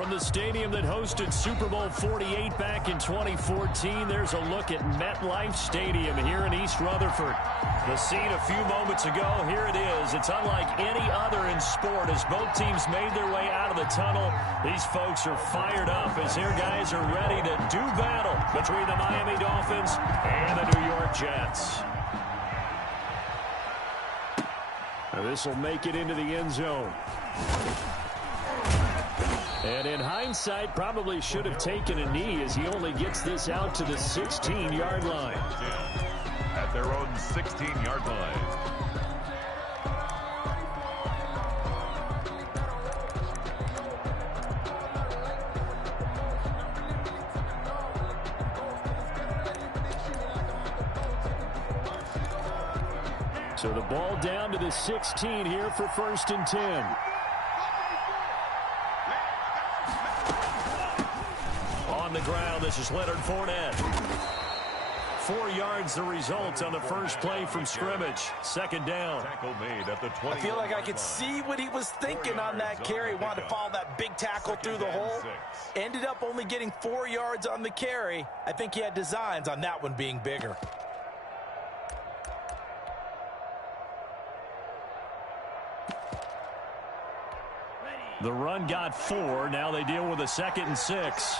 From the stadium that hosted Super Bowl 48 back in 2014, there's a look at MetLife Stadium here in East Rutherford. The scene a few moments ago, here it is. It's unlike any other in sport as both teams made their way out of the tunnel. These folks are fired up as their guys are ready to do battle between the Miami Dolphins and the New York Jets. Now this will make it into the end zone. And in hindsight, probably should have taken a knee as he only gets this out to the 16-yard line. At their own 16-yard line. So the ball down to the 16 here for 1st and 10. On the ground, this is Leonard Fournette. 4 yards the result on the first play from scrimmage. 2nd down. Tackle made at the 20. I feel like I could see what he was thinking on that carry. Wanted to follow that big tackle through the hole. Ended up only getting 4 yards on the carry. I think he had designs on that one being bigger. The run got 4. Now they deal with a 2nd and 6.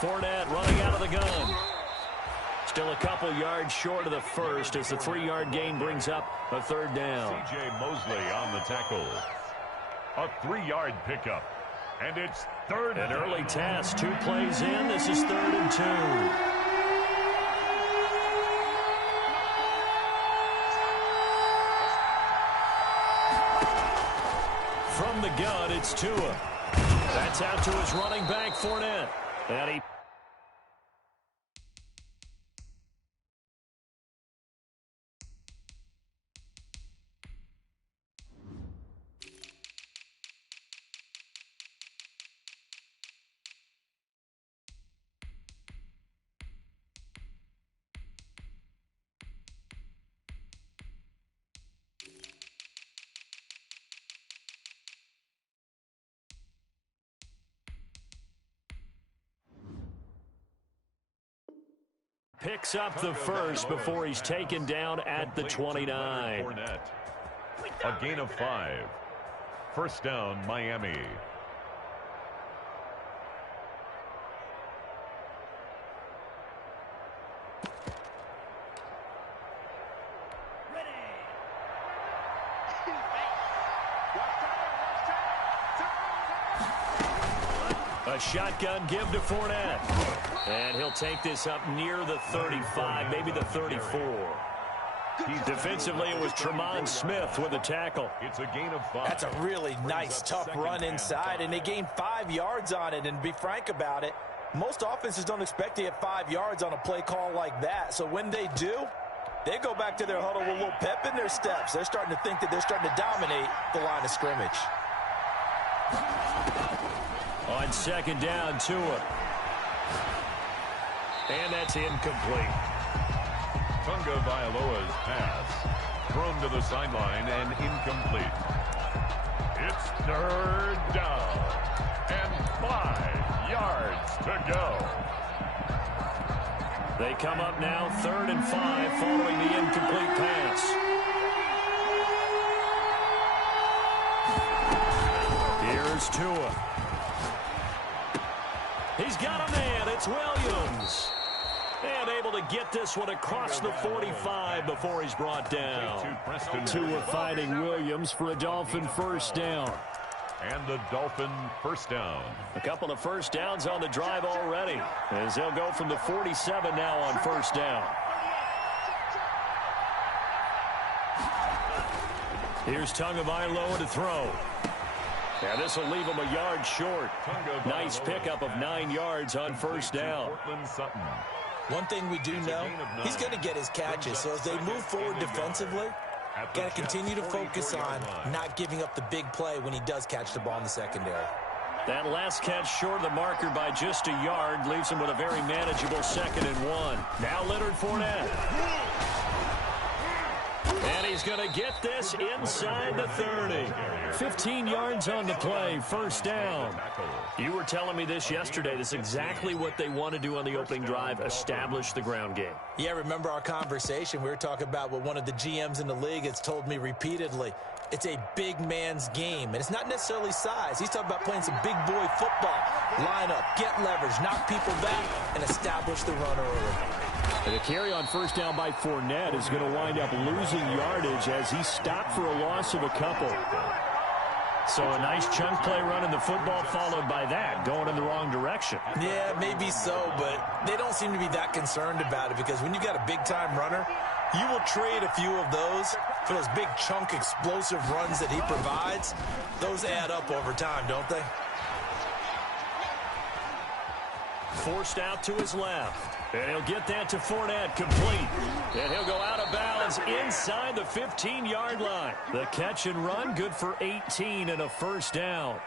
Fournette running out of the gun. Still a couple yards short of the first as the 3-yard gain brings up a 3rd down. C.J. Mosley on the tackle. A 3-yard pickup. And it's 3rd An down. early task. 2 plays in. This is 3rd and 2. From the gun, it's Tua. That's out to his running back, Fournette. And he picks up the first before he's taken down at the 29. A gain of 5. 1st down, Miami. A shotgun give to Fournette. And he'll take this up near the 35, maybe the 34. Defensively, it was Tremont Smith with a tackle. It's a gain of 5. That's a really nice, tough run inside, and they gained 5 yards on it. And to be frank about it, most offenses don't expect to get 5 yards on a play call like that. So when they do, they go back to their huddle with a little pep in their steps. They're starting to think that they're starting to dominate the line of scrimmage. On 2nd down, Tua. And that's incomplete. Tunga Vailoa's pass. Thrown to the sideline and incomplete. It's 3rd down. And 5 yards to go. They come up now 3rd and 5 following the incomplete pass. Here's Tua. He's got a man. It's Williams. And able to get this one across the 45 before he's brought down. Tua finding Williams for a Dolphin 1st down. And the Dolphin 1st down. A couple of 1st downs on the drive already, as they'll go from the 47 now on 1st down. Here's Tagovailoa to throw. Yeah, this will leave him a yard short. Nice pickup of 9 yards on 1st down. One thing we do know, he's going to get his catches. So as they move forward defensively, got to continue to focus on not giving up the big play when he does catch the ball in the secondary. That last catch short of the marker by just a yard leaves him with a very manageable 2nd and 1. Now Leonard Fournette. he's going to get this inside the 30. 15 yards on the play, first down. You were telling me this yesterday. This is exactly what they want to do on the opening drive, establish the ground game. Yeah, remember our conversation? We were talking about what one of the GMs in the league has told me repeatedly. It's a big man's game, and it's not necessarily size. He's talking about playing some big boy football. Line up, get leverage, knock people back, and establish the run early. And a carry on first down by Fournette is going to wind up losing yardage as he stopped for a loss of a couple. So a nice chunk play running the football followed by that, going in the wrong direction. Yeah, maybe so, but they don't seem to be that concerned about it because when you got a big-time runner, you will trade a few of those for those big chunk explosive runs that he provides. Those add up over time, don't they? Forced out to his left. And he'll get that to Fournette, complete. And he'll go out of bounds inside the 15-yard line. The catch and run, good for 18 and a first down.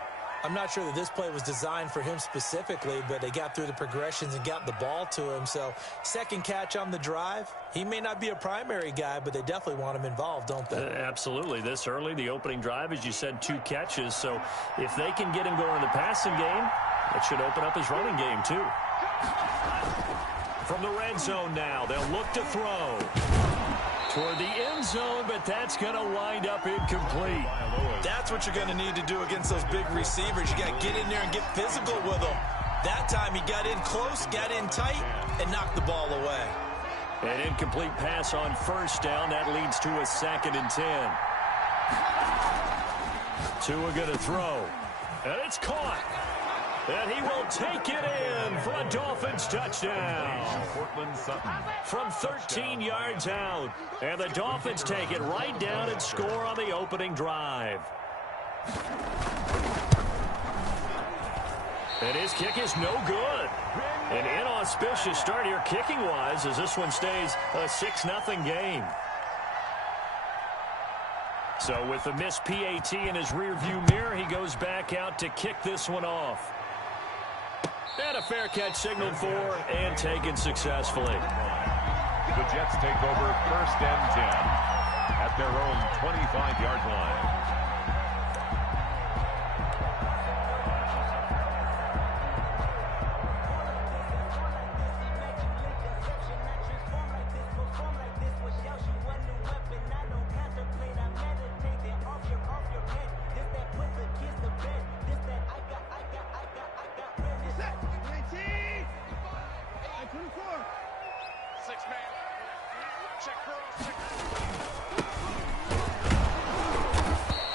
I'm not sure that this play was designed for him specifically, but they got through the progressions and got the ball to him. So second catch on the drive. He may not be a primary guy, but they definitely want him involved, don't they? Absolutely. This early, the opening drive, as you said, 2 catches. So if they can get him going in the passing game, it should open up his running game too. From the red zone now, they'll look to throw toward the end zone, but that's going to wind up incomplete. That's what you're going to need to do against those big receivers. You got to get in there and get physical with them. That time he got in close, got in tight, and knocked the ball away. An incomplete pass on first down. That leads to a 2nd and 10. Tua going to throw, and it's caught. And he will take it in for a Dolphins touchdown. From 13 yards out. And the Dolphins take it right down and score on the opening drive. And his kick is no good. An inauspicious start here kicking-wise as this one stays a 6-0 game. So with the missed PAT in his rearview mirror, he goes back out to kick this one off. And a fair catch signaled for and taken successfully. The Jets take over 1st and 10 at their own 25-yard line.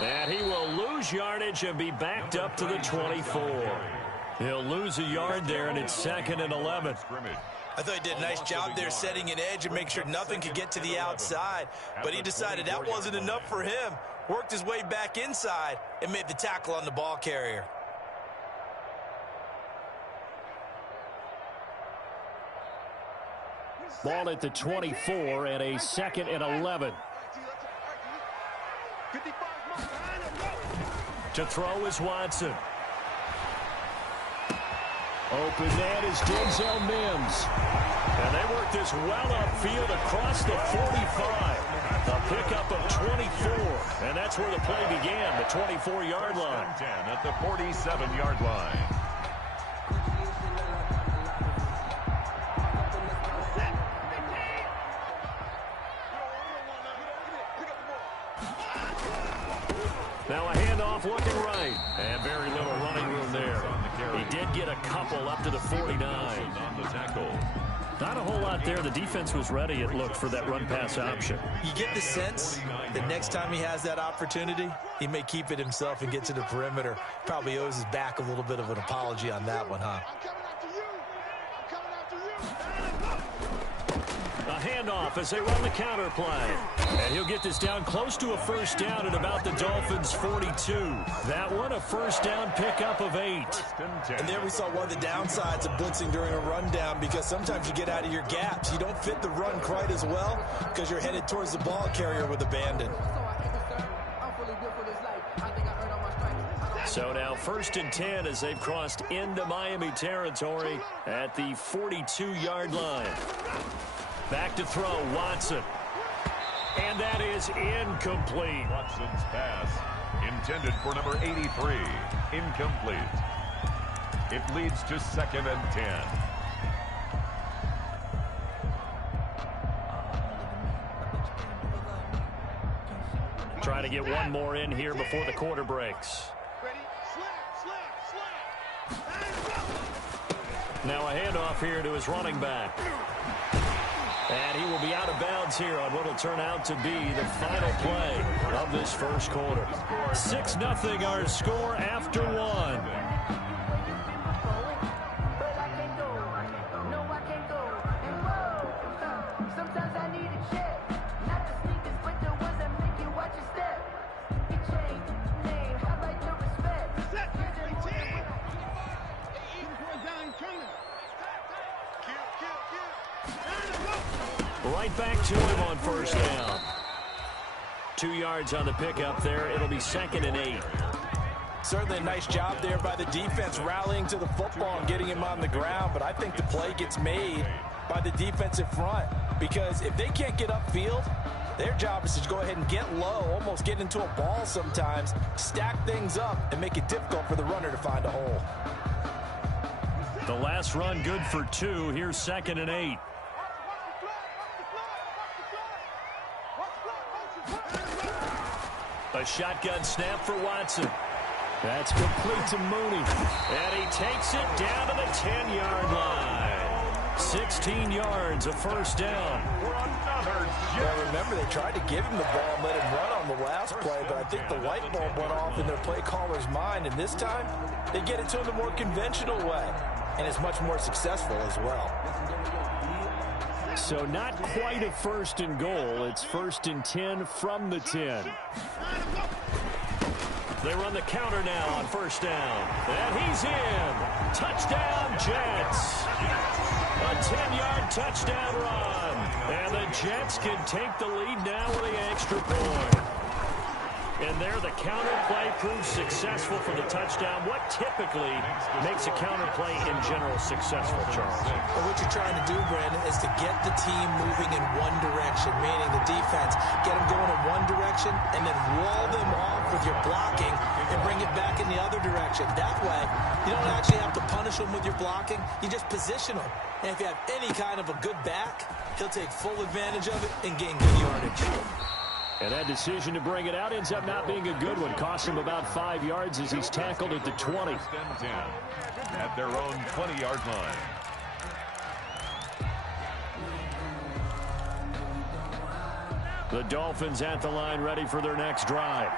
And he will lose yardage and be backed up to the 24. He'll lose a yard there, and it's 2nd and 11. I thought he did a nice job there setting an edge and make sure nothing could get to the outside. But he decided that wasn't enough for him. Worked his way back inside and made the tackle on the ball carrier. Ball at the 24 and a 2nd and 11. To throw is Watson. Open man is Denzel Mims. And they work this well upfield across the 45. A pickup of 24. And that's where the play began, the 24-yard line. 10 at the 47-yard line. Now a handoff looking right. And very little running room there. He did get a couple up to the 49. On the tackle. Not a whole lot there. The defense was ready, it looked, for that run-pass option. You get the sense that next time he has that opportunity, he may keep it himself and get to the perimeter. Probably owes his back a little bit of an apology on that one, huh? A handoff as they run the counter play. And he'll get this down close to a first down at about the Dolphins' 42. That one, a first down pickup of 8. And there we saw one of the downsides of blitzing during a rundown, because sometimes you get out of your gaps. You don't fit the run quite as well because you're headed towards the ball carrier with abandon. So now 1st and 10 as they've crossed into Miami territory at the 42-yard line. Back to throw, Watson. And that is incomplete. Watson's pass intended for number 83. Incomplete. It leads to 2nd and 10. Trying to get one more in here before the quarter breaks. Now a handoff here to his running back. And he will be out of bounds here on what will turn out to be the final play of this first quarter. 6-0 our score after one. Right back to him on first down. 2 yards on the pickup there. It'll be 2nd and 8. Certainly a nice job there by the defense rallying to the football and getting him on the ground. But I think the play gets made by the defensive front. Because if they can't get upfield, their job is to go ahead and get low, almost get into a ball sometimes, stack things up, and make it difficult for the runner to find a hole. The last run good for 2. Here's 2nd and 8. A shotgun snap for Watson. That's complete to Mooney. And he takes it down to the 10-yard line. 16 yards, a first down. Well, remember, they tried to give him the ball and let him run on the last play, but I think the light bulb went off in their play caller's mind, and this time they get it to him the more conventional way, and it's much more successful as well. So not quite a 1st and goal. It's 1st and 10 from the 10. They run the counter now on first down. And he's in. Touchdown, Jets. A 10-yard touchdown run. And the Jets can take the lead now with the extra point. And there the counter play proves successful for the touchdown. What typically makes a counter play in general successful, Charles? Well, what you're trying to do, Brandon, is to get the team moving in one direction, meaning the defense. Get them going in one direction and then wall them off with your blocking and bring it back in the other direction. That way, you don't actually have to punish them with your blocking. You just position them. And if you have any kind of a good back, he'll take full advantage of it and gain good yardage. And that decision to bring it out ends up not being a good one. Costs him about 5 yards as he's tackled at the 20. At their own 20-yard line. The Dolphins at the line ready for their next drive.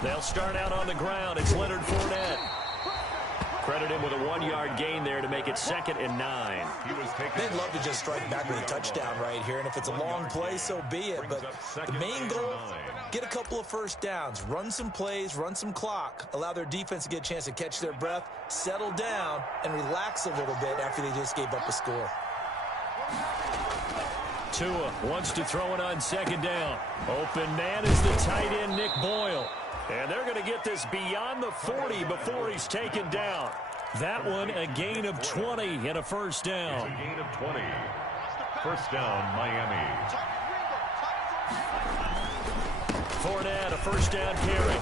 They'll start out on the ground. It's Leonard Fournette. Credit him with a 1-yard gain there to make it 2nd and 9. They'd love to just strike back with a touchdown right here, and if it's a long play, so be it. But the main goal, get a couple of first downs, run some plays, run some clock, allow their defense to get a chance to catch their breath, settle down, and relax a little bit after they just gave up a score. Tua wants to throw it on 2nd down. Open man is the tight end, Nick Boyle. And they're going to get this beyond the 40 before he's taken down. That one, a gain of 20 and a first down. It's a gain of 20. First down, Miami. Fournette, a first down carry.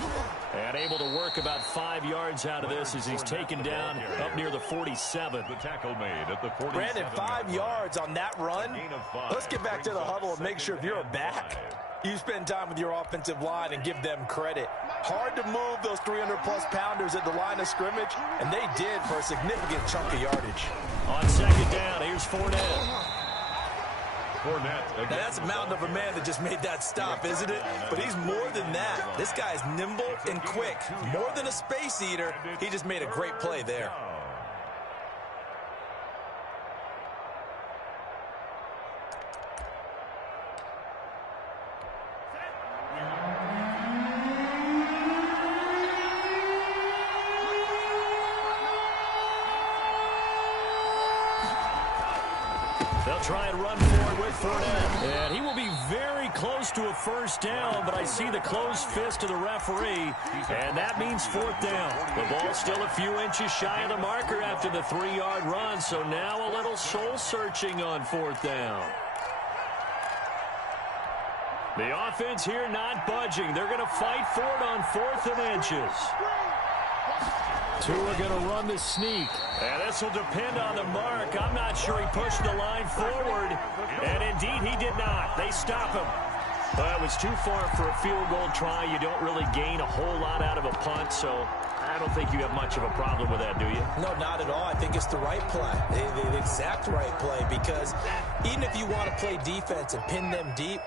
And able to work about 5 yards out of this as he's taken down up near the 47. The tackle made at the 47. Brandon, 5 yards on that run. Let's get back to the huddle and make sure if you're a back, you spend time with your offensive line and give them credit. Hard to move those 300-plus pounders at the line of scrimmage, and they did for a significant chunk of yardage. On 2nd down, here's Fournette. Now that's a mountain of a man that just made that stop, isn't it? But he's more than that. This guy's nimble and quick. More than a space eater, he just made a great play there. They'll try and run forward with Fournette. And he will be very close to a first down, but I see the closed fist of the referee, and that means fourth down. The ball's still a few inches shy of the marker after the 3-yard run, so now a little soul-searching on fourth down. The offense here not budging. They're going to fight for it on 4th and inches. Two are going to run the sneak. And this will depend on the mark. I'm not sure he pushed the line forward. And indeed, he did not. They stop him. It was too far for a field goal try. You don't really gain a whole lot out of a punt, so I don't think you have much of a problem with that, do you? No, not at all. I think it's the right play, the exact right play, because even if you want to play defense and pin them deep,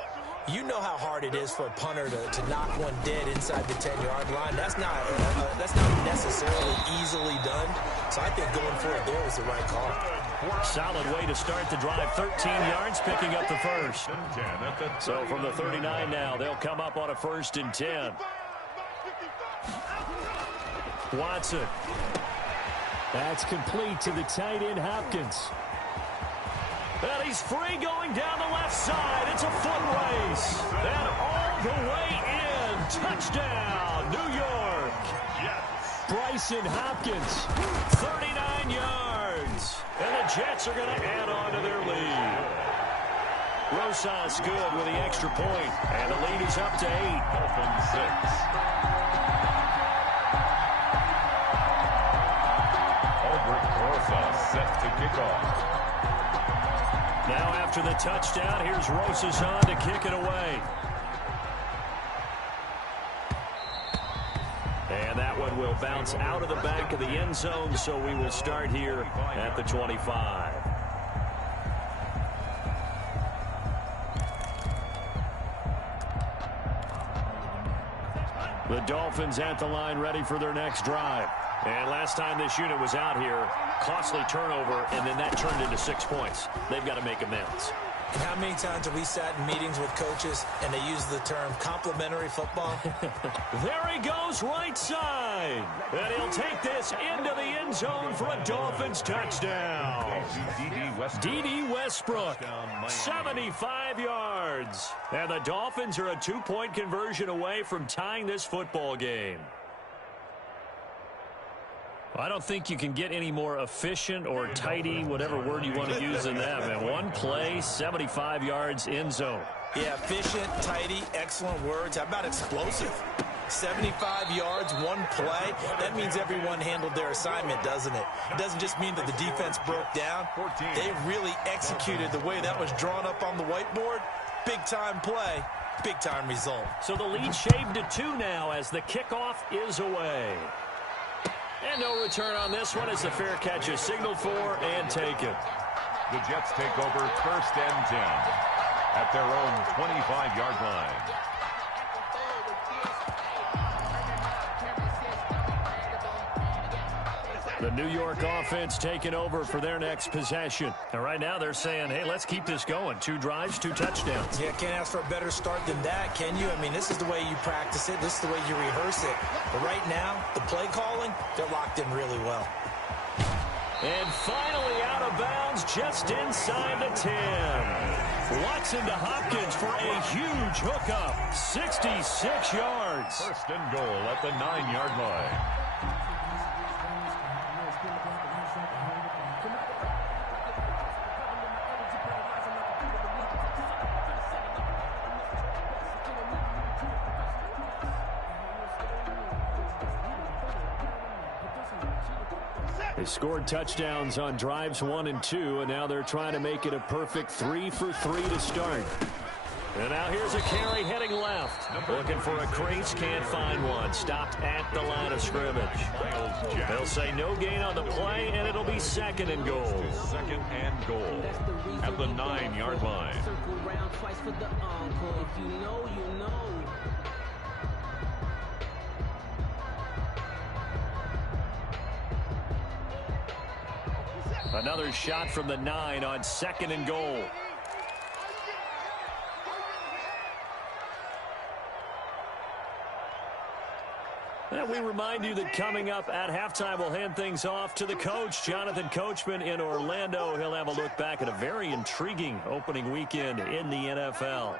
you know how hard it is for a punter to knock one dead inside the 10-yard line. That's not necessarily easily done. So I think going for it there was the right call. Solid way to start the drive. 13 yards, picking up the first. So from the 39 now, they'll come up on a 1st and 10. Watson. That's complete to the tight end, Hopkins. And he's free going down the left side. It's a foot race. And all the way in. Touchdown, New York. Yes. Bryson Hopkins, 39 yards. And the Jets are going to add on to their lead. Rosas good with the extra point. And the lead is up to 8. Dolphins 6. Albert Rosas set to kick off. Now after the touchdown, here's Rosas on to kick it away. And that one will bounce out of the back of the end zone, so we will start here at the 25. The Dolphins at the line ready for their next drive. And last time this unit was out here, costly turnover, and then that turned into 6 points. They've got to make amends. And how many times have we sat in meetings with coaches and they use the term complimentary football? There he goes, right side. And he'll take this into the end zone for a Dolphins touchdown. D.D. Westbrook, 75 yards. And the Dolphins are a 2-point conversion away from tying this football game. I don't think you can get any more efficient or tidy, whatever word you want to use in that, man. One play, 75 yards, end zone. Yeah, efficient, tidy, excellent words. How about explosive? 75 yards, one play. That means everyone handled their assignment, doesn't it? It doesn't just mean that the defense broke down. They really executed the way that was drawn up on the whiteboard. Big-time play, big-time result. So the lead shaved to 2 now as the kickoff is away. And no return on this one as the fair catch is signaled for and taken. The Jets take over 1st and 10 at their own 25-yard line. The New York offense taking over for their next possession. And right now they're saying, hey, let's keep this going. 2 drives, 2 touchdowns. Yeah, can't ask for a better start than that, can you? I mean, this is the way you practice it. This is the way you rehearse it. But right now, the play calling, they're locked in really well. And finally out of bounds just inside the 10. Watson to Hopkins for a huge hookup. 66 yards. 1st and goal at the 9-yard line. They scored touchdowns on drives 1 and 2, and now they're trying to make it a perfect 3 for 3 to start. And now here's a carry heading left. Looking for a crease, can't find one. Stopped at the line of scrimmage. They'll say no gain on the play, and it'll be 2nd and goal. 2nd and goal at the 9-yard line. Another shot from the 9 on 2nd and goal. And we remind you that coming up at halftime, we'll hand things off to the coach, Jonathan Coachman in Orlando. He'll have a look back at a very intriguing opening weekend in the NFL.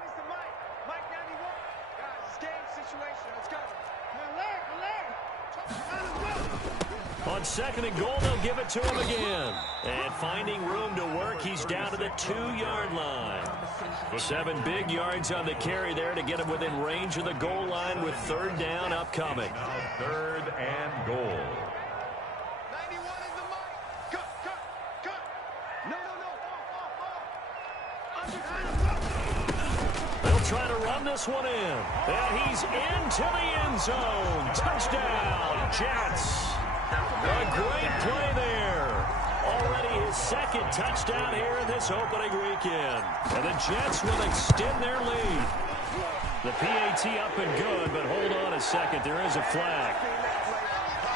On 2nd and goal, they'll give it to him again. And finding room to work, he's down to the 2-yard line. 7 big yards on the carry there to get him within range of the goal line with 3rd down upcoming. Now 3rd and goal. They'll try to run this one in. And he's into the end zone. Touchdown, Jets. A great play there. Already his 2nd touchdown here in this opening weekend. And the Jets will extend their lead. The PAT up and good, but hold on a second. There is a flag.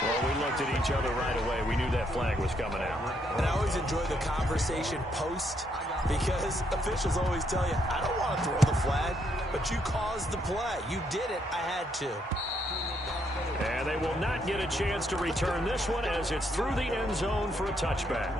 Well, we looked at each other right away. We knew that flag was coming out. And I always enjoy the conversation post because officials always tell you, I don't want to throw the flag, but you caused the play. You did it. I had to. And they will not get a chance to return this one as it's through the end zone for a touchback.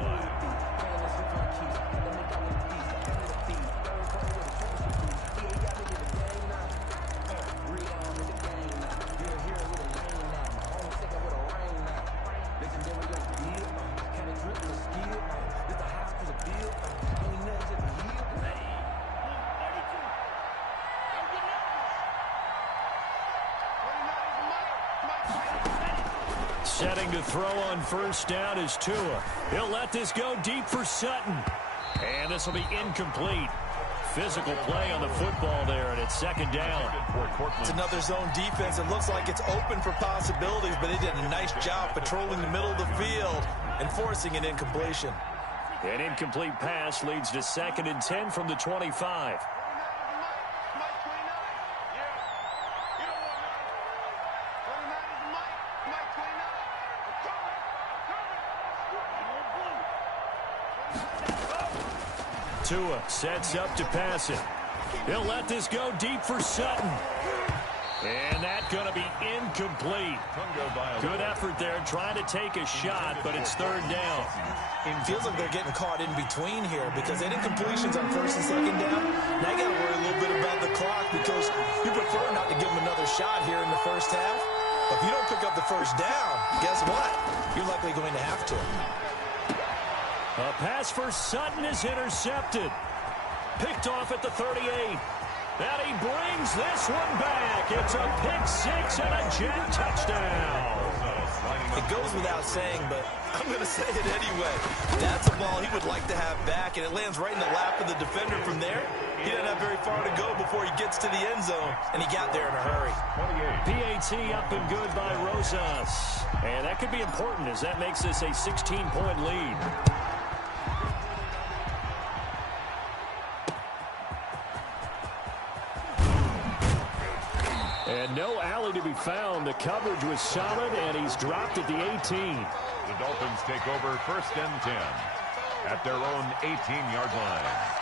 Setting to throw on 1st down is Tua. He'll let this go deep for Sutton. And this will be incomplete. Physical play on the football there, and it's 2nd down. It's another zone defense. It looks like it's open for possibilities, but they did a nice job patrolling the middle of the field and forcing an incompletion. An incomplete pass leads to 2nd and 10 from the 25. Tua sets up to pass it. He'll let this go deep for Sutton. And that's going to be incomplete. Good effort there trying to take a shot, but it's 3rd down. It feels like they're getting caught in between here because they had incompletions on 1st and 2nd down. Now you got to worry a little bit about the clock because you prefer not to give them another shot here in the 1st half. But if you don't pick up the 1st down, guess what? You're likely going to have to. A pass for Sutton is intercepted. Picked off at the 38. And he brings this one back. It's a pick-6 and a Jet touchdown. It goes without saying, but I'm going to say it anyway. That's a ball he would like to have back, and it lands right in the lap of the defender from there. He didn't have very far to go before he gets to the end zone, and he got there in a hurry. PAT up and good by Rosas. And that could be important as that makes this a 16-point lead. And no alley to be found. The coverage was solid, and he's dropped at the 18. The Dolphins take over 1st and 10 at their own 18-yard line.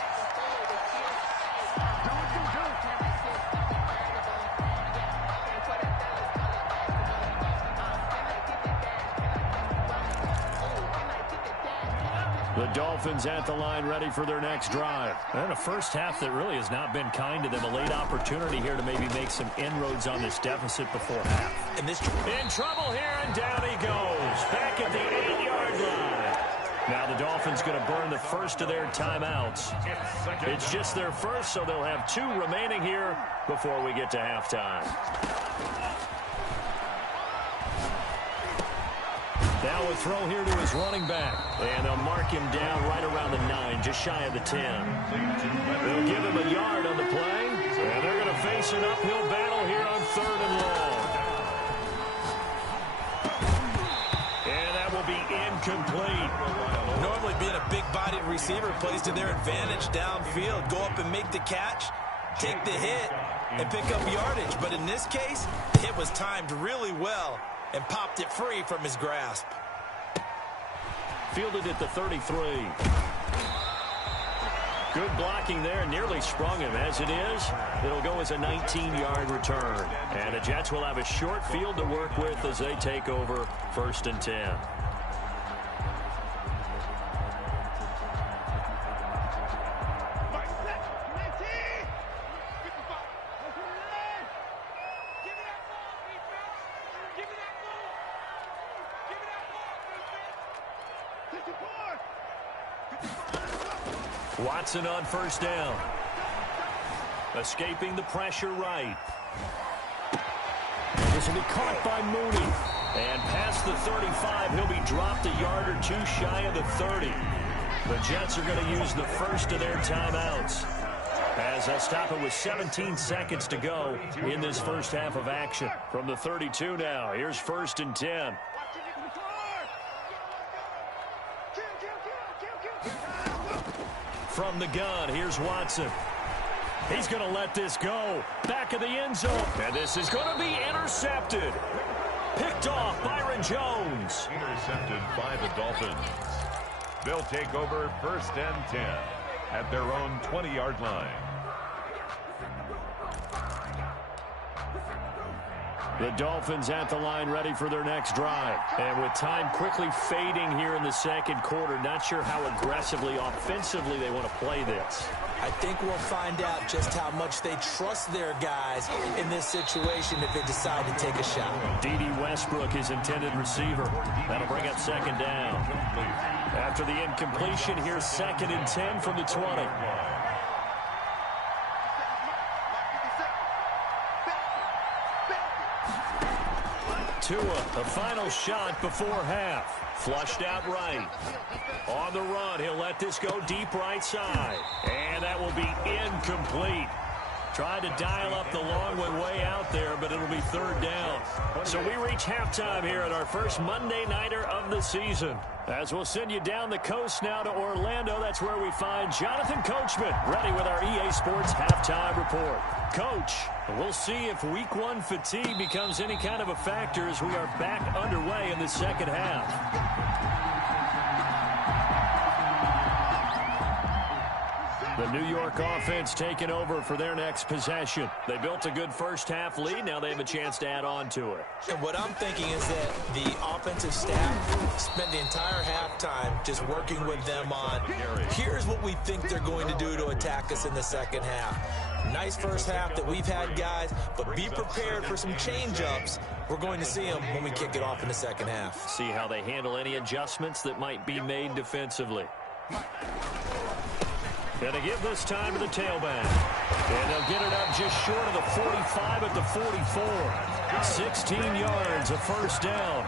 The Dolphins at the line ready for their next drive. And a 1st half that really has not been kind to them. A late opportunity here to maybe make some inroads on this deficit before half. And this in trouble here, and down he goes. Back at the 8-yard line. Now the Dolphins going to burn the first of their timeouts. It's just their first, so they'll have 2 remaining here before we get to halftime. Now a throw here to his running back. And they'll mark him down right around the 9, just shy of the 10. They'll give him a yard on the play. And they're going to face an uphill battle here on 3rd and long. And that will be incomplete. Normally being a big-bodied receiver plays to their advantage downfield. Go up and make the catch, take the hit, and pick up yardage. But in this case, the hit was timed really well and popped it free from his grasp. Fielded at the 33. Good blocking there, nearly sprung him. As it is, it'll go as a 19-yard return. And the Jets will have a short field to work with as they take over 1st and 10. Watson on first down. Escaping the pressure right. This will be caught by Mooney. And past the 35, he'll be dropped a yard or two shy of the 30. The Jets are going to use the first of their timeouts, as they'll stop it with 17 seconds to go in this first half of action. From the 32 now, here's 1st and 10. From the gun, here's Watson. He's going to let this go. Back of the end zone. And this is going to be intercepted. Picked off Byron Jones. Intercepted by the Dolphins. They'll take over 1st and 10 at their own 20-yard line. The Dolphins at the line, ready for their next drive. And with time quickly fading here in the second quarter, not sure how aggressively, offensively they want to play this. I think we'll find out just how much they trust their guys in this situation if they decide to take a shot. D.D. Westbrook, his intended receiver. That'll bring up 2nd down. After the incompletion, here's 2nd and 10 from the 20. Tua, the final shot before half. Flushed out right. On the run, he'll let this go deep right side. And that will be incomplete. Tried to dial up the long one way out there, but it'll be 3rd down. So we reach halftime here at our first Monday Nighter of the season. As we'll send you down the coast now to Orlando, that's where we find Jonathan Coachman, ready with our EA Sports Halftime Report. Coach, we'll see if Week 1 fatigue becomes any kind of a factor as we are back underway in the second half. The New York offense taking over for their next possession. They built a good first half lead. Now they have a chance to add on to it. And what I'm thinking is that the offensive staff spent the entire halftime just working with them on, here's what we think they're going to do to attack us in the second half. Nice first half that we've had, guys, but be prepared for some change-ups. We're going to see them when we kick it off in the second half. See how they handle any adjustments that might be made defensively. Going to give this time to the tailback. And they'll get it up just short of the 45 at the 44. 16 yards, a first down.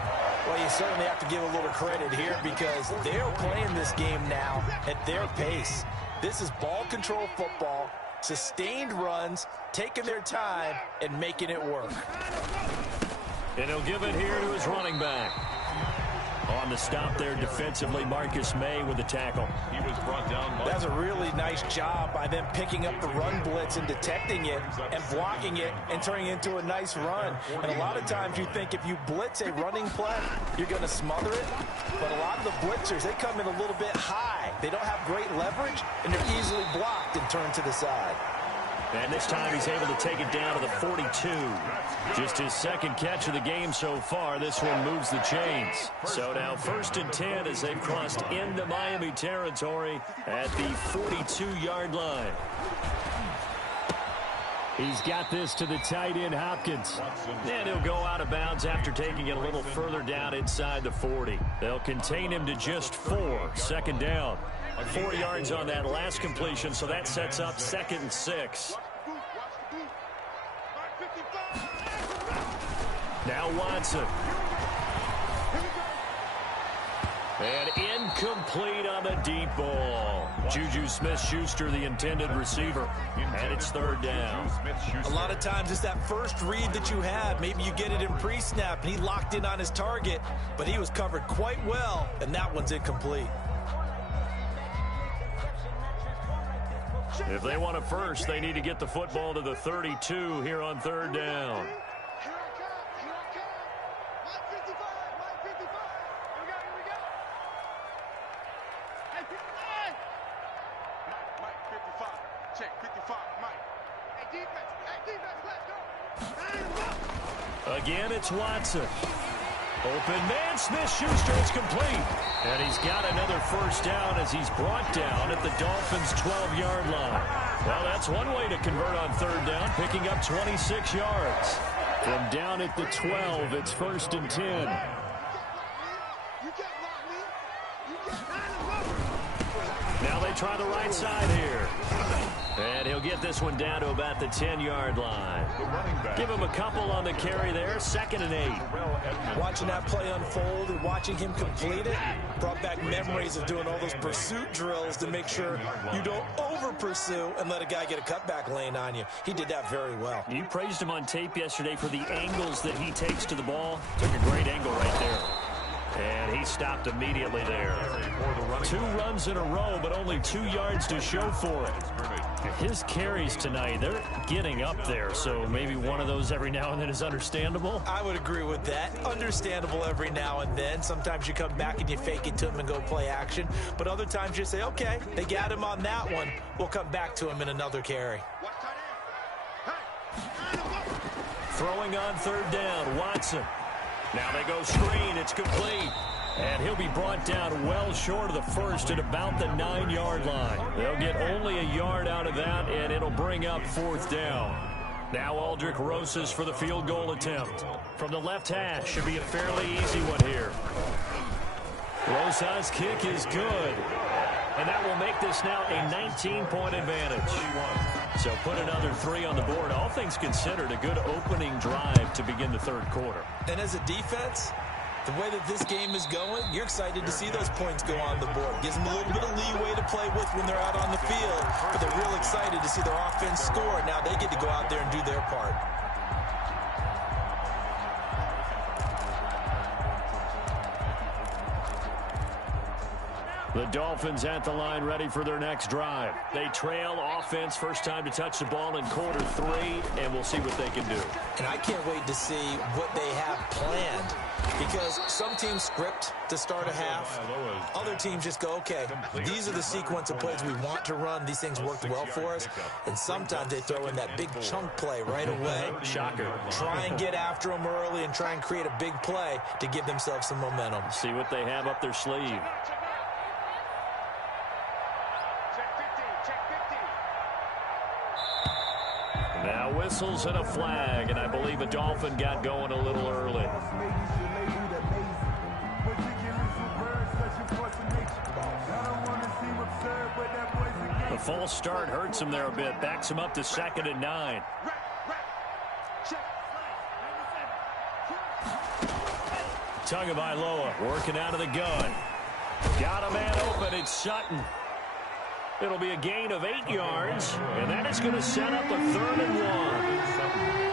Well, you certainly have to give a little credit here because they're playing this game now at their pace. This is ball control football, sustained runs, taking their time, and making it work. And he'll give it here to his running back. On the stop there defensively, Marcus May with the tackle. He was brought down. That's a really nice job by them picking up the run blitz and detecting it and blocking it and turning it into a nice run. And a lot of times you think if you blitz a running play, you're going to smother it. But a lot of the blitzers, they come in a little bit high. They don't have great leverage, and they're easily blocked and turned to the side. And this time he's able to take it down to the 42. Just his second catch of the game so far. This one moves the chains. So now 1st and 10 as they've crossed into Miami territory at the 42-yard line. He's got this to the tight end, Hopkins. And he'll go out of bounds after taking it a little further down inside the 40. They'll contain him to just 4. 2nd down. 4 yards on that last completion, so that sets up 2nd and 6. Now Watson. And incomplete on the deep ball. Juju Smith-Schuster, the intended receiver. And it's 3rd down. A lot of times it's that first read that you have. Maybe you get it in pre-snap, and he locked in on his target, but he was covered quite well, and that one's incomplete. If they want a first, they need to get the football to the 32 here on 3rd down. Again, it's Watson. Open man, Smith-Schuster, it's complete. And he's got another first down as he's brought down at the Dolphins' 12-yard line. Well, that's one way to convert on 3rd down, picking up 26 yards. From down at the 12, it's 1st and 10. Now they They'll try the right side here. And he'll get this one down to about the 10-yard line. Give him a couple on the carry there. 2nd and 8. Watching that play unfold and watching him complete it brought back memories of doing all those pursuit drills to make sure you don't over-pursue and let a guy get a cutback lane on you. He did that very well. You praised him on tape yesterday for the angles that he takes to the ball. Took a great angle right there. And he stopped immediately there. 2 runs in a row, but only 2 yards to show for it. His carries tonight, they're getting up there, so maybe one of those every now and then is understandable. I would agree with that. Understandable every now and then. Sometimes you come back and you fake it to him and go play action. But other times you say, okay, they got him on that one. We'll come back to him in another carry. Throwing on 3rd down, Watson. Now they go screen. It's complete. And he'll be brought down well short of the first at about the 9-yard line. They'll get only a yard out of that, and it'll bring up 4th down. Now Aldrich Rosas for the field goal attempt. From the left hash, should be a fairly easy one here. Rosas' kick is good. And that will make this now a 19-point advantage. So put another 3 on the board. All things considered, a good opening drive to begin the 3rd quarter. And as a defense, the way that this game is going, you're excited to see those points go on the board. Gives them a little bit of leeway to play with when they're out on the field. But they're real excited to see their offense score. Now they get to go out there and do their part. The Dolphins at the line ready for their next drive. They trail offense, first time to touch the ball in quarter 3, and we'll see what they can do. And I can't wait to see what they have planned, because some teams script to start a half. Other teams just go, okay, these are the sequence of plays we want to run. These things worked well for us. And sometimes they throw in that big chunk play right away. Shocker. Try and get after them early and try and create a big play to give themselves some momentum. See what they have up their sleeve. Now whistles and a flag, and I believe a Dolphin got going a little early. The false start hurts him there a bit, backs him up to 2nd and 9. Tagovailoa working out of the gun. Got a man open, it's Sutton. It'll be a gain of 8 yards, and that is going to set up a 3rd and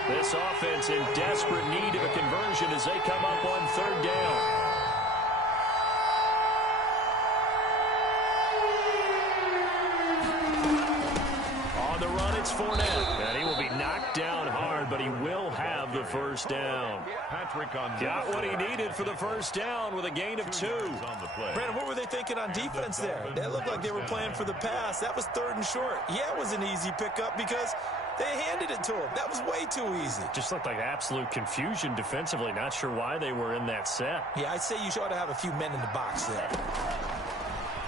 1. This offense in desperate need of a conversion as they come up on 3rd down. On the run, it's Fournette, and he will be knocked down hard, but he will have the first down. Got what he needed for the first down with a gain of 2. Brandon, what were they thinking on defense there? They looked like they were playing for the pass. That was 3rd and short. Yeah, it was an easy pickup because they handed it to him. That was way too easy. Just looked like absolute confusion defensively. Not sure why they were in that set. Yeah, I'd say you ought to have a few men in the box there.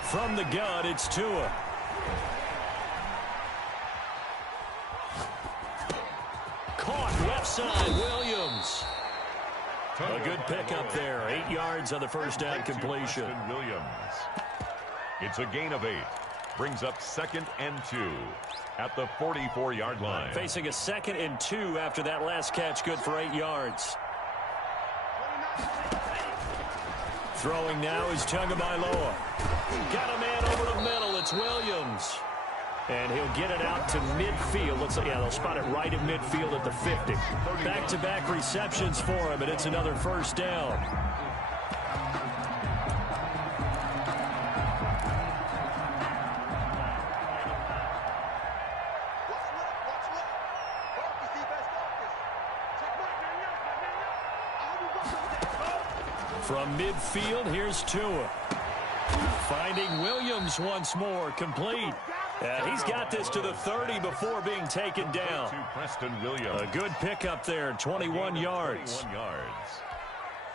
From the gun, it's Tua. Caught left side, Williams. A good pickup there. 8 yards on the first down completion. Williams. It's a gain of 8. Brings up 2nd and 2 at the 44-yard line. Facing a 2nd and 2 after that last catch, good for 8 yards. Throwing now is Tagovailoa. Got a man over the middle. It's Williams. And he'll get it out to midfield. Looks like, yeah, they'll spot it right at midfield at the 50. Back-to-back receptions for him, and it's another first down. From midfield, here's Tua. Finding Williams once more, complete. He's got this to the 30 before being taken down. A good pickup there, 21 yards.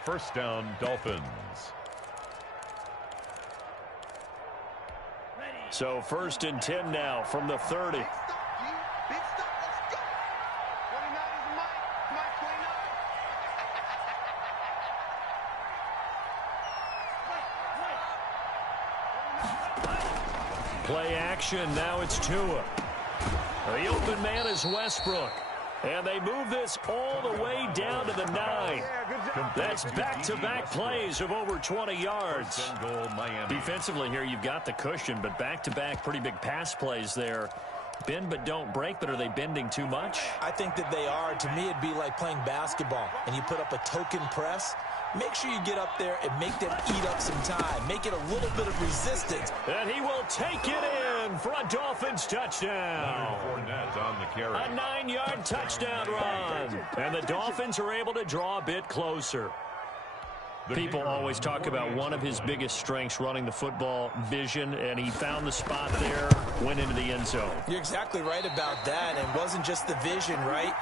First down, Dolphins. So 1st and 10 now from the 30. Play action. Now it's Tua. The open man is Westbrook. And they move this all the way down to the 9. That's back-to-back plays of over 20 yards. Defensively here, you've got the cushion, but back-to-back pretty big pass plays there. Bend but don't break, but are they bending too much? I think that they are. To me, it'd be like playing basketball, and you put up a token press. Make sure you get up there and make them eat up some time. Make it a little bit of resistance. And he will take it in for a Dolphins touchdown. On the carry. A 9-yard touchdown run. And the Dolphins are able to draw a bit closer. People always talk about one of his biggest strengths running the football, vision, and he found the spot there, went into the end zone. You're exactly right about that, and it wasn't just the vision, right?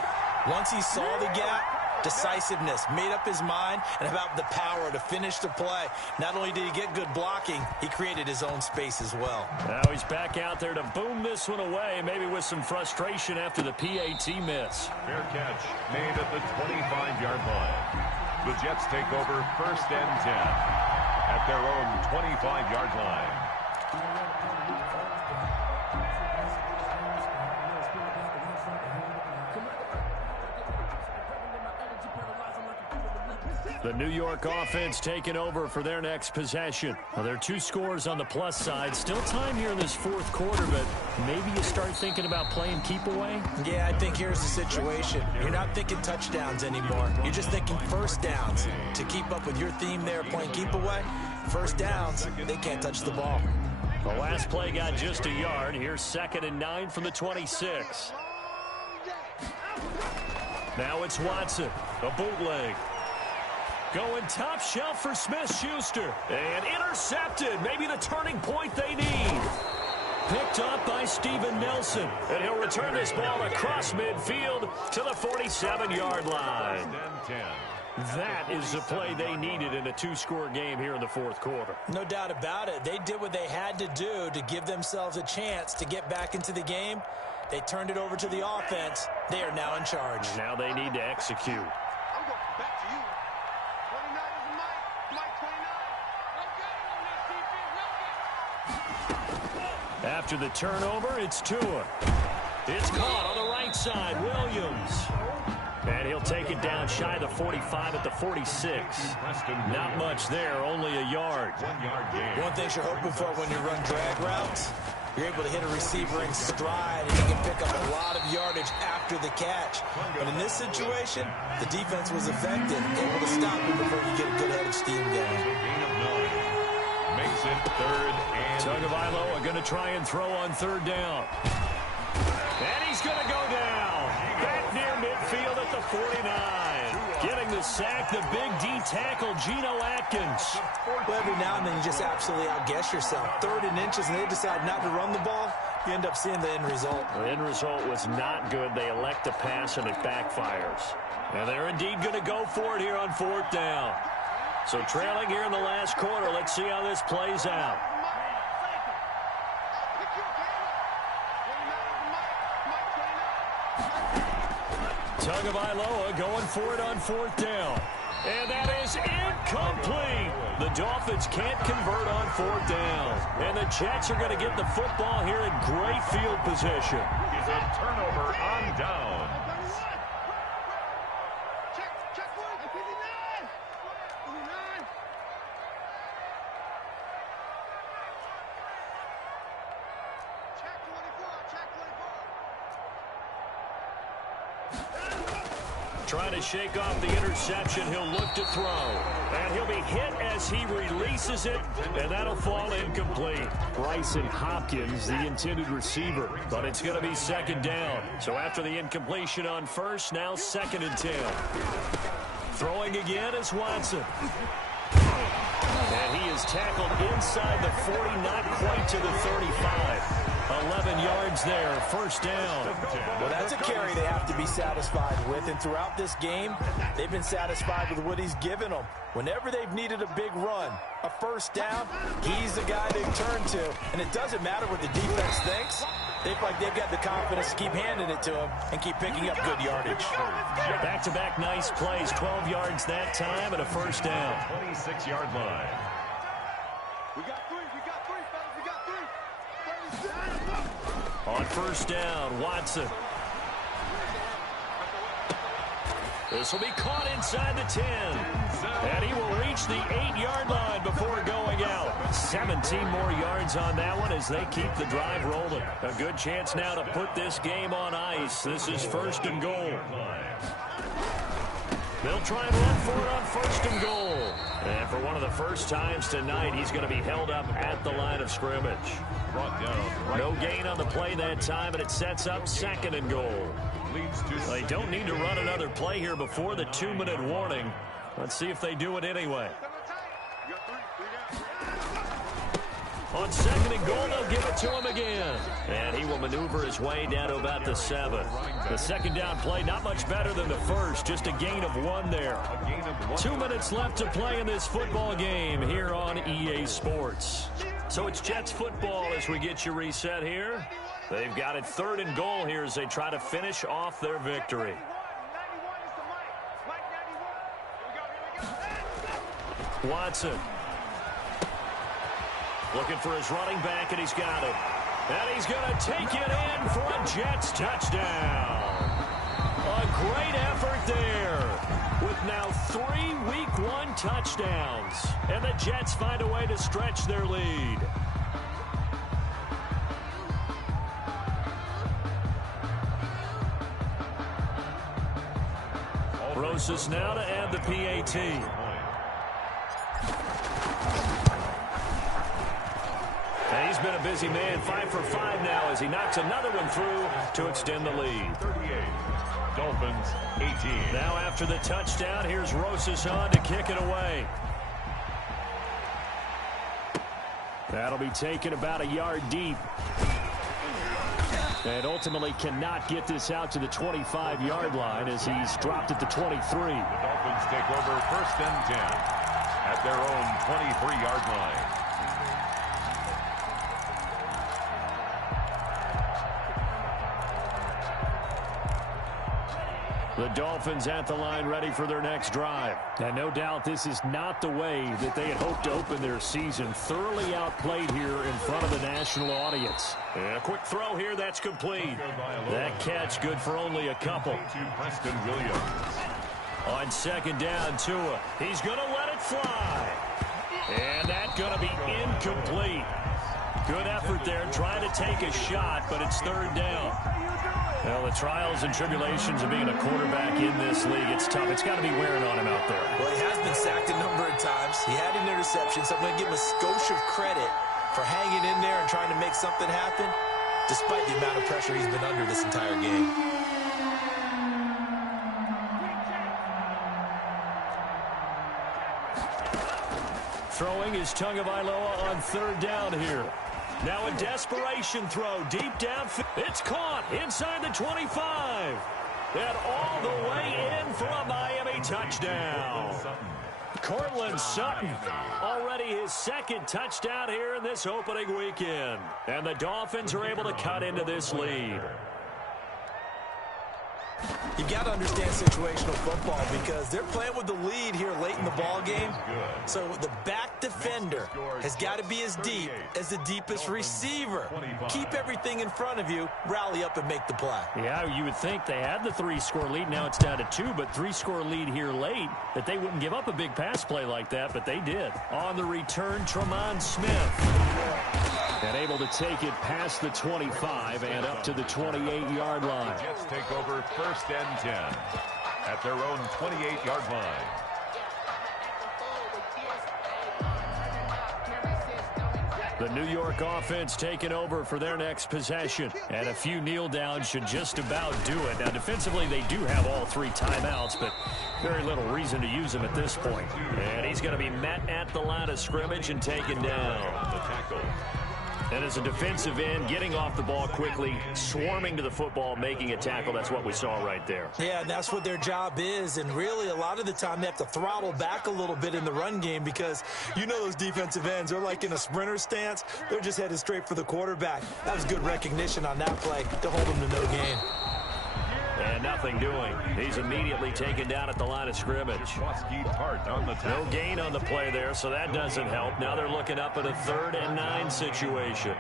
Once he saw the gap, decisiveness, made up his mind, and about the power to finish the play. Not only did he get good blocking, he created his own space as well. Now he's back out there to boom this one away, maybe with some frustration after the PAT miss. Fair catch made at the 25-yard line. The Jets take over 1st and 10 at their own 25-yard line. The New York offense taking over for their next possession. Well, there are 2 scores on the plus side. Still time here in this 4th quarter, but maybe you start thinking about playing keep away? Yeah, I think here's the situation. You're not thinking touchdowns anymore. You're just thinking first downs. To keep up with your theme there, playing keep away, first downs, they can't touch the ball. The last play got just a yard. Here's 2nd and 9 from the 26. Now it's Watson, a bootleg. Going top shelf for Smith-Schuster. And intercepted. Maybe the turning point they need. Picked up by Steven Nelson. And he'll return this ball across midfield to the 47-yard line. That is the play they needed in a 2-score game here in the 4th quarter. No doubt about it. They did what they had to do to give themselves a chance to get back into the game. They turned it over to the offense. They are now in charge. Now they need to execute. After the turnover, it's Tua. It's caught on the right side, Williams. And he'll take it down shy of the 45 at the 46. Not much there, only a yard. One thing you're hoping for when you run drag routes, you're able to hit a receiver in stride, and you can pick up a lot of yardage after the catch. But in this situation, the defense was effective, able to stop him before you get a good head of steam going. Makes it 3rd and Tagovailoa going to try and throw on 3rd down. And he's going to go down. Back near midfield at the 49. Getting the sack, the big D tackle, Geno Atkins. Well, every now and then you just absolutely outguess yourself. 3rd and inches, and they decide not to run the ball. You end up seeing the end result. The end result was not good. They elect to pass, and it backfires. And they're indeed going to go for it here on 4th down. So trailing here in the last quarter. Let's see how this plays out. Tagovailoa going for it on 4th down. And that is incomplete. The Dolphins can't convert on 4th down. And the Jets are going to get the football here in great field position. It's a turnover on down. Trying to shake off the interception. He'll look to throw. And he'll be hit as he releases it. And that'll fall incomplete. Bryson Hopkins, the intended receiver. But it's going to be 2nd down. So after the incompletion on 1st, now 2nd and 10. Throwing again is Watson. And he is tackled inside the 40, not quite to the 35. 11 yards there, 1st down. Well, that's a carry they have to be satisfied with. And throughout this game, they've been satisfied with what he's given them. Whenever they've needed a big run, a 1st down, he's the guy they turn to. And it doesn't matter what the defense thinks. They feel like they've got the confidence to keep handing it to him and keep picking up good yardage. Back-to-back nice plays, 12 yards that time and a 1st down. 26-yard line. We got 3, fellas, we got 3. On first down, Watson. This will be caught inside the 10. And he will reach the 8-yard line before going out. 17 more yards on that one as they keep the drive rolling. A good chance now to put this game on ice. This is first and goal. They'll try and run for it on first and goal. And for one of the first times tonight, he's going to be held up at the line of scrimmage. No gain on the play that time, and it sets up second and goal. They don't need to run another play here before the 2-minute warning. Let's see if they do it anyway. On second and goal, they'll give it to him again. And he will maneuver his way down to about the 7. The second down play, not much better than the first. Just a gain of 1 there. 2 minutes left to play in this football game here on EA Sports. So it's Jets football as we get you reset here. They've got it third and goal here as they try to finish off their victory. Watson. Looking for his running back, and he's got it. And he's going to take it in for a Jets touchdown. A great effort there with now 3 Week 1 touchdowns. And the Jets find a way to stretch their lead. Rosas now to add the PAT. And he's been a busy man, 5 for 5 now as he knocks another one through to extend the lead. 38, Dolphins 18. Now after the touchdown, here's Rosas on to kick it away. That'll be taken about a yard deep. And ultimately cannot get this out to the 25-yard line as he's dropped at the 23. The Dolphins take over first and 10 at their own 23-yard line. The Dolphins at the line ready for their next drive. And no doubt this is not the way that they had hoped to open their season. Thoroughly outplayed here in front of the national audience. And a quick throw here, that's complete. That catch good for only a couple. Preston Williams. On second down, Tua. He's going to let it fly. And that's going to be incomplete. Good effort there trying to take a shot, but it's third down. Well, the trials and tribulations of being a quarterback in this league, it's tough. It's got to be wearing on him out there. Well, he has been sacked a number of times. He had an interception, so I'm going to give him a skosh of credit for hanging in there and trying to make something happen, despite the amount of pressure he's been under this entire game. Throwing is Tagovailoa on third down here. Now a desperation throw deep down. It's caught inside the 25. And all the way in for a Miami touchdown. Cortland Sutton, already his second touchdown here in this opening weekend. And the Dolphins are able to cut into this lead. You've got to understand situational football because they're playing with the lead here late in the ball game. So the back defender has got to be as deep as the deepest receiver. Keep everything in front of you, rally up and make the play. Yeah, you would think they had the 3-score lead. Now it's down to 2, but 3-score lead here late, that they wouldn't give up a big pass play like that, but they did. On the return, Tremont Smith. And able to take it past the 25 and up to the 28-yard line. The Jets take over first and 10 at their own 28-yard line. The New York offense taking over for their next possession. And a few kneel downs should just about do it. Now, defensively, they do have all 3 timeouts, but very little reason to use them at this point. And he's going to be met at the line of scrimmage and taken down. The tackle. And as a defensive end, getting off the ball quickly, swarming to the football, making a tackle, that's what we saw right there. Yeah, and that's what their job is. And really, a lot of the time, they have to throttle back a little bit in the run game because you know those defensive ends, they're like in a sprinter stance. They're just headed straight for the quarterback. That was good recognition on that play to hold them to no gain. And nothing doing. He's immediately taken down at the line of scrimmage. No gain on the play there, so that doesn't help. Now they're looking up at a 3rd and 9 situation.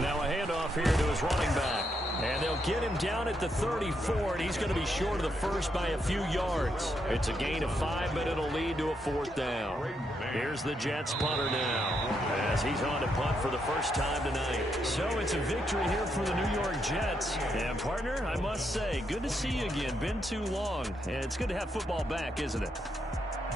Now a handoff here to his running back. And they'll get him down at the 34, and he's going to be short of the first by a few yards. It's a gain of 5, but it'll lead to a 4th down. Here's the Jets punter now, as he's on to punt for the first time tonight. So it's a victory here for the New York Jets. And, partner, I must say, good to see you again. Been too long. And it's good to have football back, isn't it?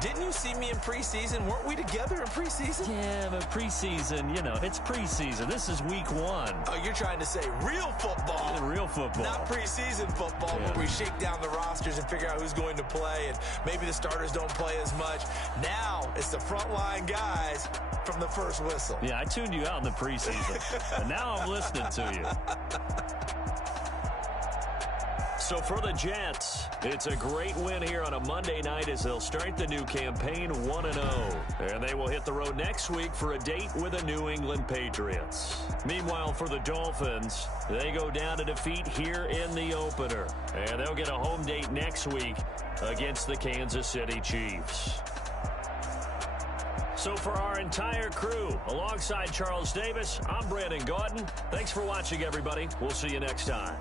Didn't you see me in preseason? Weren't we together in preseason? Yeah, but preseason, you know, it's preseason. This is week 1. Oh, you're trying to say real football. Yeah, real football. Not preseason football, yeah. where we shake down the rosters and figure out who's going to play, and maybe the starters don't play as much. Now it's the frontline guys from the first whistle. Yeah, I tuned you out in the preseason, and now I'm listening to you. So for the Jets, it's a great win here on a Monday night as they'll start the new campaign 1-0. And they will hit the road next week for a date with the New England Patriots. Meanwhile, for the Dolphins, they go down to defeat here in the opener. And they'll get a home date next week against the Kansas City Chiefs. So for our entire crew, alongside Charles Davis, I'm Brandon Gaudin. Thanks for watching, everybody. We'll see you next time.